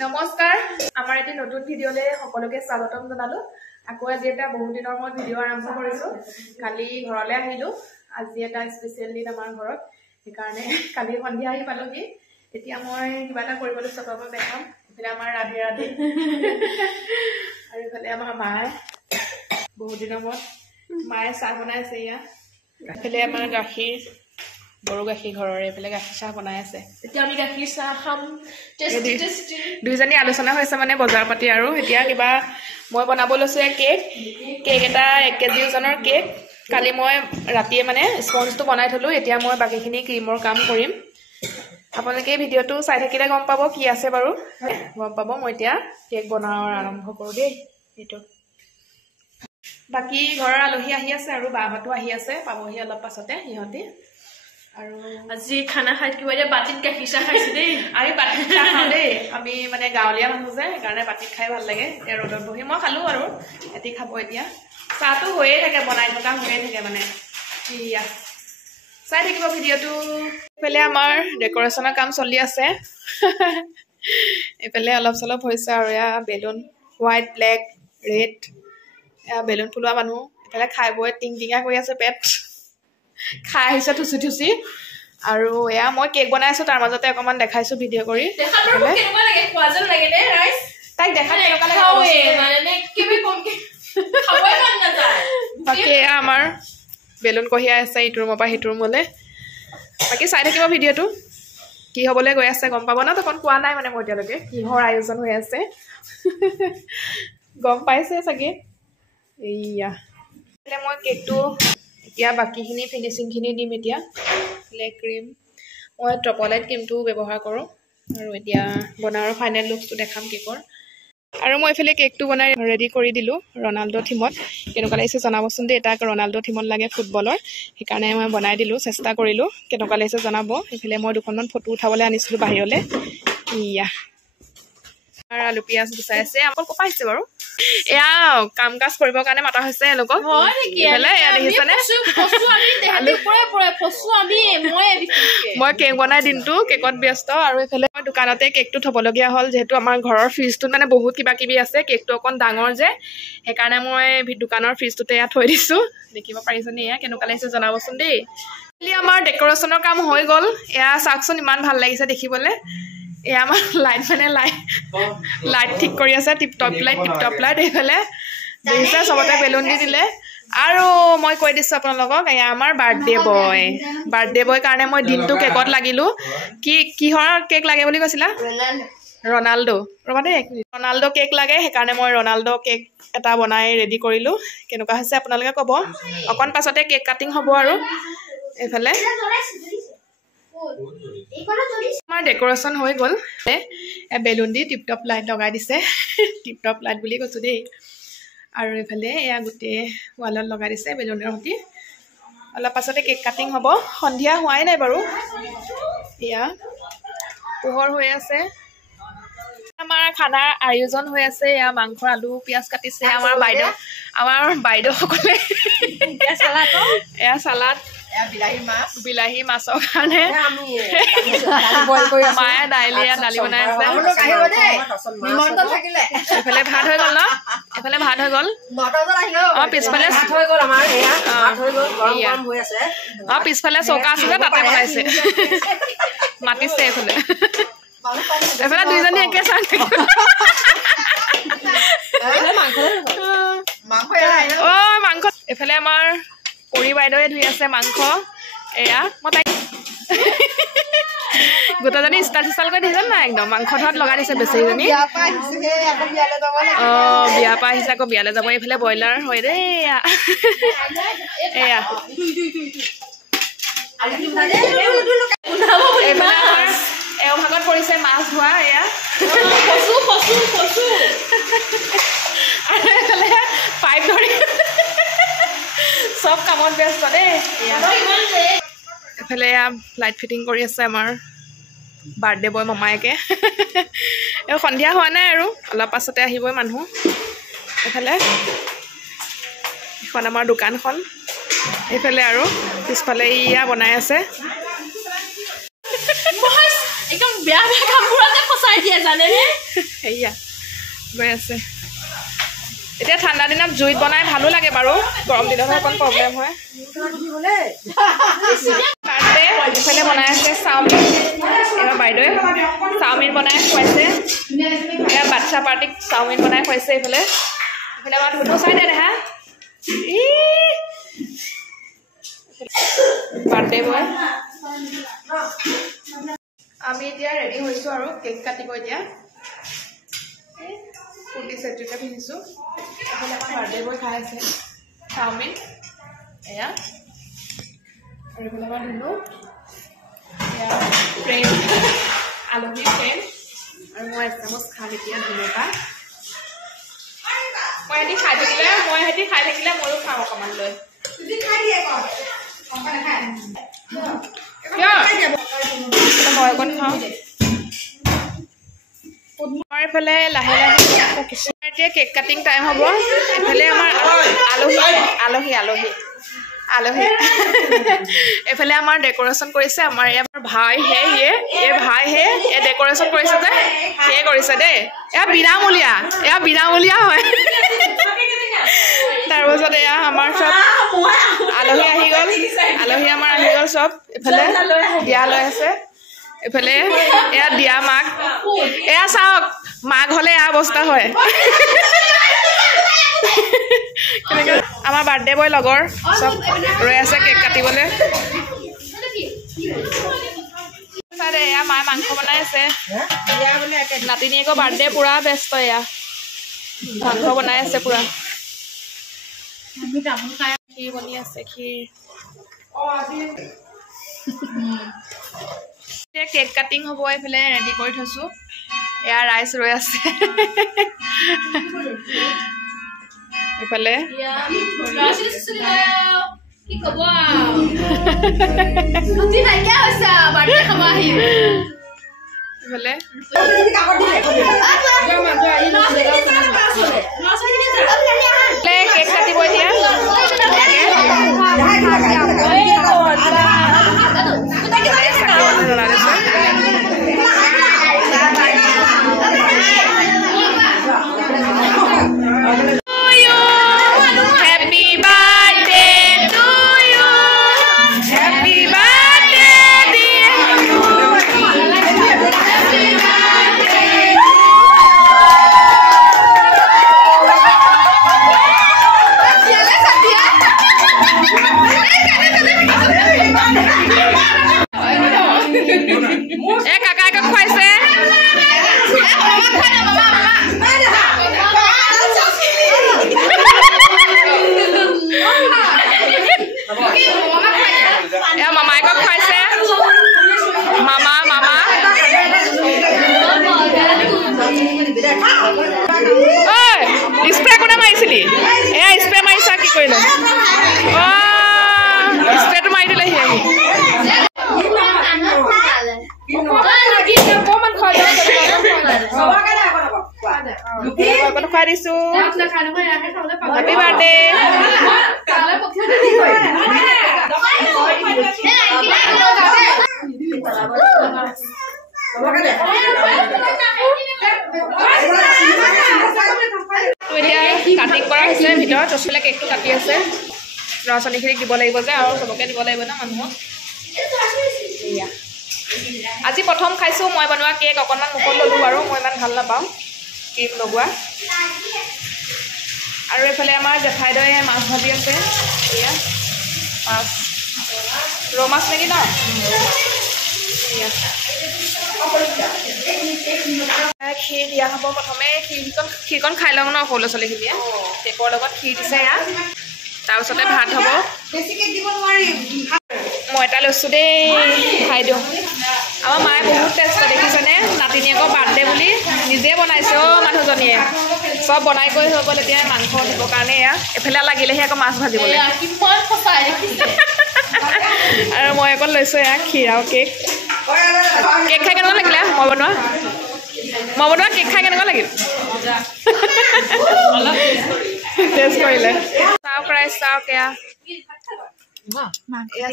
নমস্কাৰ আমাৰ এটি নতুন ভিডিঅ'লে সকলোকে স্বাগতম জনালো আকৌ আজি এটা বহুত দিনৰ মূৰত ভিডিঅ' আৰম্ভ কৰিছো কালি ঘৰলৈ আহিলো আজি এটা স্পেশাল দিন আমাৰ ঘৰত সেইকাৰণে কালি সন্ধিয়া আহি পালোহি এতিয়া মই কিবা এটা কৰিবলৈ চকাব দেখাম এফালে আমাৰ ৰাধে ৰাধে আৰু এফালে আমাৰ মায়ে বহুত দিনৰ মূৰত মায়ে চাহ বনাইছে ইয়া এফালে আমাৰ গাখীৰ গৰু গাখীৰ ঘৰৰে এফালে গাখীৰ চাহ বনাই আছে এতিয়া আমি গাখীৰ চাহ খাম টেষ্টি টেষ্টি দুইজনী আলোচনা হৈছে মানে বজাৰ পাতি আৰু এতিয়া কিবা মই বনাব লৈছো কেক এটা 1 কেজি ওজনৰ কেক কালি মই ৰাতিয়ে মানে স্পঞ্জটো বনাই থলো এতিয়া মই বাকিখিনি ক্ৰীমৰ কাম কৰিম আপোনালোকে ভিডিঅ'টো চাই থাকিলে গম পাব কি আছে বাৰু গম পাব মই এতিয়া কেক বনাবৰ আৰম্ভ কৰো দেই এইটো বাকি ঘৰৰ আলহী আহি আছে আৰু বাহঁতো আহি আছে পাবহি অলপ পাছতে ইহঁতে আৰু আজি খানা খাই কিবা যে বাটিত গাখীৰ চাহ খাইছে দেই আমি বাটিত চাহ খাওঁ দেই আমি মানে গাঁৱলীয়া মানুহ যে সেইকাৰণে বাটিত খাই ভাল লাগে এতিয়া ৰ'দত বহি মই খালো আৰু এটি খাব এতিয়া চাহটো হৈয়ে থাকে বনাই থকা হৈয়ে থাকে মানে ইয়া চাই থাকিব ভিডিঅ'টো এফালে আমাৰ ডেকৰেশ্যনৰ কাম চলি আছে এফালে অলপ চলপ হৈছে আৰু এয়া বেলুন হোৱাইট ব্লেক ৰেড এয়া বেলুন ফুলোৱা মানুহ এফালে খাই বৈ টিং টিঙা কৰি আছে পেট খাই আহিছে থুচি থুচি আৰু এয়া মই কেক বনাই আছো তাৰ মাজতে অকমান দেখাইছো ভিডিঅ' কৰি কেনেকুৱা লাগে খোৱাজন লাগে নে ৰাইস তাইক দেখা কেনেকুৱা লাগে মানে কিবি কমকে খাবই মন নাযায় বাকি এয়া আমাৰ বেলুন কঢ়িয়াই আছে ইটো ৰুমৰ পৰা সিটো ৰুমলৈ বাকি চাই থাকিব ভিডিঅ'টো কি হ'বলৈ গৈ আছে গম পাব ন তখন কোৱা নাই মানে মই এতিয়ালৈকে কিহৰ আয়োজন হৈ আছে গম পাইছে চাগে এইয়া মই কেকটো এতিয়া বাকিখিনি ফিনিচিংখিনি দিম এতিয়া ব্লেক ক্ৰীম মই ট্ৰপলাইট ক্ৰীমটো ব্যৱহাৰ কৰোঁ আৰু এতিয়া বনাওয়াৰ ফাইনেল লুকটো দেখাম কেকৰ আৰু মই এফালে কেকটো বনাই ৰেডি কৰি দিলোঁ ৰনাল্ডো থিমত কেনেকুৱা লাগিছে জনাবচোন দেই তাক ৰনাল্ডো থিমত লাগে ফুটবলৰ সেইকাৰণে মই বনাই দিলোঁ চেষ্টা কৰিলোঁ কেনেকুৱা লাগিছে জনাব এইফালে মই দুখনমান ফটো উঠাবলৈ আনিছিলোঁ বাহিৰলৈ ইয়া আৰু আলু পিঁয়াজ গুচাই আছে আমাৰ কপা আহিছে বাৰু এয়া কাম কাজ কৰিবৰ কাৰণে মাতা হৈছে এলোকক মই কেক বনাই দিনটো কেকত ব্যস্ত আৰু এইফালে মই দোকানতে কেকটো থ'বলগীয়া হ'ল যিহেতু আমাৰ ঘৰৰ ফ্ৰিজটোত মানে বহুত কিবা কিবি আছে কেকটো অকণ ডাঙৰ যে সেইকাৰণে মই দোকানৰ ফ্ৰিজটোতে এয়া থৈ দিছোঁ দেখিব পাৰিছেনে এয়া কেনেকুৱা লাগিছে জনাবচোন দেই আমাৰ ডেকৰেশ্যনৰ কাম হৈ গ'ল এয়া চাওকচোন ইমান ভাল লাগিছে দেখিবলৈ এয়া আমাৰ লাইট মানে লাইট ঠিক কৰি আছে টিপ টপ লাইট এইফালে দেখিছে চবতে বেলুন দি দিলে আৰু মই কৈ দিছোঁ আপোনালোকক এয়া আমাৰ বাৰ্থডে বয় কাৰণে মই দিনটো কেকত লাগিলোঁ কিহৰ কেক লাগে বুলি কৈছিলা ৰনাল্ডো ৰ'বা দেই ৰনাল্ডো কেক লাগে সেইকাৰণে মই ৰনাল্ডো কেক এটা বনাই ৰেডি কৰিলোঁ কেনেকুৱা হৈছে আপোনালোকে ক'ব অকণ পাছতে কেক কাটিং হ'ব আৰু এইফালে আমাৰ ডেকৰেশ্যন হৈ গ'ল বেলুন দি টিপটপ লাইট লগাই দিছে টিপটপ লাইট বুলি কৈছোঁ দেই আৰু এইফালে এয়া গোটেই ৱালত লগাই দিছে বেলুনৰ সৈতে অলপ পাছতে কেক কাটিং হ'ব সন্ধিয়া হোৱাই নাই বাৰু এয়া পোহৰ হৈ আছে আমাৰ খানাৰ আয়োজন হৈ আছে এয়া মাংস আলু পিঁয়াজ কাটিছে আমাৰ বাইদেউসকলে এয়া চালাড বিলাহী মাছৰ কাৰণে মায়ে দালি বনাই আছে এফালে ভাত হৈ গ'ল ন এফালে ভাত হৈ গ'ল পিছফালে চৌকা আছে যে তাতে বনাইছে মাতিছে এইফালে এফালে দুইজনী একে চাই মাংস এফালে আমাৰ কৰি বাইদেৱে ধুই আছে মাংস এয়া মই তাইক গোটেইজনী ষ্টাইল কৰি দিছে নাই একদম মাংস ধোৱাত লগাই দিছে বেছিজনী বিয়া পৰা আহিছে আকৌ বিয়ালৈ যাব এইফালে ব্ৰইলাৰ হয় দেই এয়া এইফালে আমাৰ এওঁ ভাগত পৰিছে মাছ ধোৱা এয়া আৰু এইফালে পাইপ ধৰি সব কামত ব্যস্ত দেই এফালে লাইট ফিটিং কৰি আছে আমাৰ বাৰ্থডে বয় মামায়েকে সন্ধিয়া হোৱা নাই আৰু অলপ পাছতে আহিবই মানুহ এফালে এখন আমাৰ দোকানখন এইফালে আৰু পিছফালে ইয়া বনাই আছে একদম বেয়া কামবোৰতে ফচা সেয়া গৈ আছে এতিয়া ঠাণ্ডা দিনত জুইত বনাই ভালো লাগে বাৰু গৰম দিনতহে অকণ প্ৰব্লেম হয় বাৰ্থডে এইফালে বনাই আছে চাওমিন এবাৰ বাইদেৱে চাওমিন বনাই খুৱাইছে এয়া বাচ্ছা পাৰ্টিক চাওমিন বনাই খুৱাইছে এইফালে আমাৰ ধুনু চাই দে হা বাৰ্থডে বয় আমি এতিয়া ৰেডি হৈছোঁ আৰু কেক কাটিব এতিয়া কুৰ্তি ছেটটোকে পিন্ধিছোঁ এইফালে আমাৰ বাৰ্থডে বয় খাই আছে চাওমিন এয়া আৰু এইফালে আমাৰ ধুনু এয়া ফ্ৰেণ্ড আলহী ফ্ৰেণ্ড আৰু মই এচামুচ খাম এতিয়া ধুনুৰ পৰা মই সিহঁতি খাই থাকিলে ময়ো খাওঁ অকণমান লৈ মই অকণ খাওঁ আমাৰ এইফালে লাহে লাহে এতিয়া কেক কাটিং টাইম হ'ব এইফালে আমাৰ আলহী এইফালে আমাৰ ডেক'ৰেশ্যন কৰিছে আমাৰ ইয়াৰ ভাই হে ডেক'ৰেশ্যন কৰিছে যে সেয়ে কৰিছে দেই এয়া বিনামূলীয়া হয় তাৰপিছত এয়া আমাৰ চব আলহী আহি গ'ল চব এইফালে দিয়া লৈ আছে এইফালে এয়া দিয়া মাক এয়া চাওক মাক হ'লে এয়া অৱস্থা হয় আমাৰ বাৰ্থডে বয় লগৰ চব ৰৈ আছে কেক কাটিবলৈ এয়া মায়ে মাংস বনাই আছে নাতিনীয়েকৰ বাৰ্থডে পুৰা ব্যস্ত এয়া মাংস বনাই আছে পুৰা ক্ষীৰ বনি আছে ক্ষীৰ কেক কাটিং হ'ব এইফালে ৰেডি কৰি থৈছোঁ এয়া ৰাইচ ৰৈ আছে এইফালে কেক কাটিব এতিয়া স্প্ৰে কোনে মাৰিছিলি এয়া স্প্ৰে মাৰিছা কি কৰিলে স্প্ৰেটো মাৰি দিলে খুৱাই দিছো হেপী বাৰ্থডে কাটিং কৰা হৈছে ভিতৰত চচলে কেকটো কাটি আছে ল'ৰা ছোৱালীখিনিক দিব লাগিব যে আৰু চবকে দিব লাগিব না মানুহক আজি প্ৰথম খাইছোঁ মই বনোৱা কেক অকণমান মুখত ল'লোঁ বাৰু মই ইমান ভাল নাপাওঁ ক্ৰীম লগোৱা আৰু এইফালে আমাৰ জেঠাইদৈ মাছ ভাজি আছে এয়া মাছ ৰৌ মাছ নেকি ন ক্ষীৰ দিয়া হ'ব প্ৰথমে ক্ষীৰকণ খাই লওঁ ন সৰু ল'ৰা ছোৱালীখিনিয়ে কেকৰ লগত ক্ষীৰ দিছে ইয়াত তাৰপিছতে ভাত হ'ব মই এটা লৈছোঁ দেই খাই দিওঁ আমাৰ মায়ে বহুত টেষ্ট দেখিছেনে নাতিনীয়েকৰ বাৰ্থডে বুলি নিজে বনাইছে মানুহজনীয়ে চব বনাই কৰি হৈ গ'ল এতিয়া মাংস দিবৰ কাৰণে এয়া এফালে লাগিলেহে আকৌ মাছ ভাজিবলৈ আৰু মই অকণ লৈছোঁ এয়া ক্ষীৰ আৰু কেক খাই কেনেকুৱা লাগিলে মই বনোৱা কেক খাই কেনেকুৱা লাগিল টেষ্ট কৰিলে চাওক ৰাইচ চাওক এয়া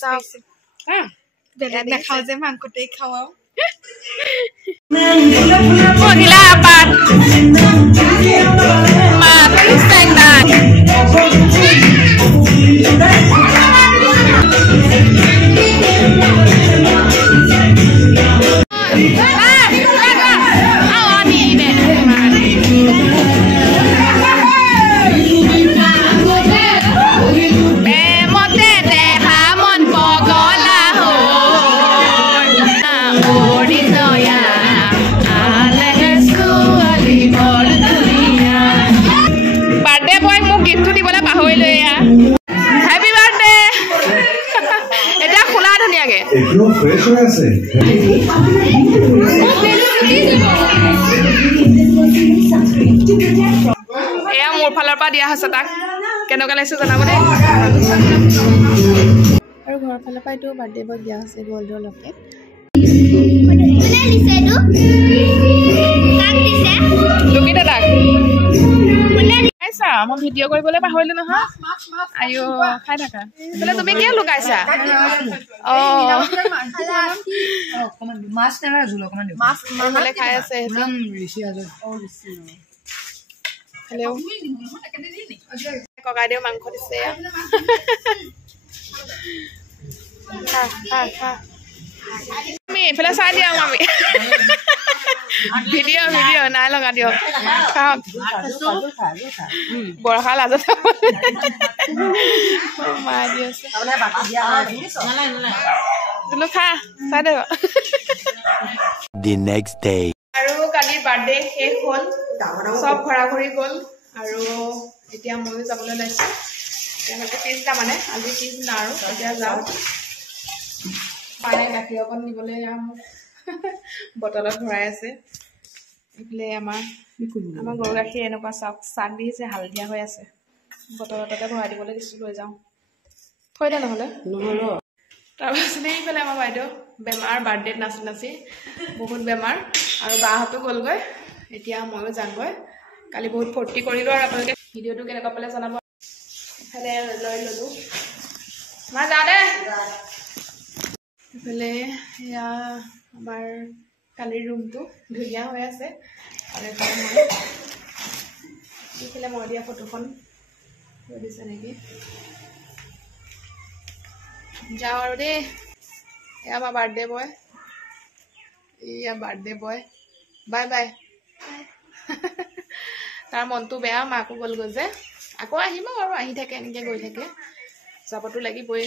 চাওক বেলেগ নাখাওঁ যে মাংসতেই খাওঁ মহিলা আপাত মাতৃ চেংনাই একদম ফ্রেশ হৈ আছে এয়া মোৰ ফালৰ পৰা দিয়া হৈছে তাক কেনেকুৱা লাগিছে জনাব দেই আৰু ঘৰৰ ফালৰ পৰা এইটো বাৰ্থডে বয় দিয়া হৈছে গ'ল্ডৰ লকেট লুকিতে তাক খাইছা মই ভিডিঅ' কৰিবলৈ পাহৰিলো নহয় আইও খাই থাকা বোলে তুমি কিয় লুকাইছা মাছ খাই আছে ককাইদেউ মাংস দিছে আমি এইফালে চাই দিয়া আমি ভিডিঅ' নাই লগা দিয়ক বৰষা লাজত মায়ে দি আছে খা চাই দে আৰু কালিৰ বাৰ্থডে শেষ হ'ল চব ঘৰা ঘৰি গ'ল আৰু এতিয়া ময়ো যাবলৈ ওলাইছো পিছদিনা মানে আজি পিছদিনা আৰু এতিয়া যাওঁ মানে গাখীৰ অকণ নিবলৈ যাম বটলত ভৰাই আছে এইফালে আমাৰ গৰু গাখীৰ এনেকুৱা চাক দিছে হালধীয়া হৈ আছে বটলতে ভৰাই দিবলৈ দিছোঁ লৈ যাওঁ থৈ দে নহ'লে তাৰপাছতে এইফালে আমাৰ বাইদেউ বেমাৰ বাৰ্থডেত নাচি বহুত বেমাৰ আৰু বাহঁতো গ'লগৈ এতিয়া ময়ো যামগৈ কালি বহুত ফূৰ্তি কৰিলোঁ আৰু আপোনালোকে ভিডিঅ'টো কেনেকুৱা পালে জনাব এইফালে লৈ ল'লোঁ মা যা দে এইফালে এয়া আমাৰ কালিৰ ৰুমটো ধুনীয়া হৈ আছে আৰু এইফালে মই দিয়া ফটোখন থৈ দিছে নেকি যাওঁ আৰু দেই এয়া আমাৰ বাৰ্থডে বয় এয়া বাৰ্থডে বয় বাই বাই তাৰ মনটো বেয়া মাকো গ'লগৈ যে আকৌ আহিব আৰু আহি থাকে এনেকৈ গৈ থাকে যাবতো লাগিবই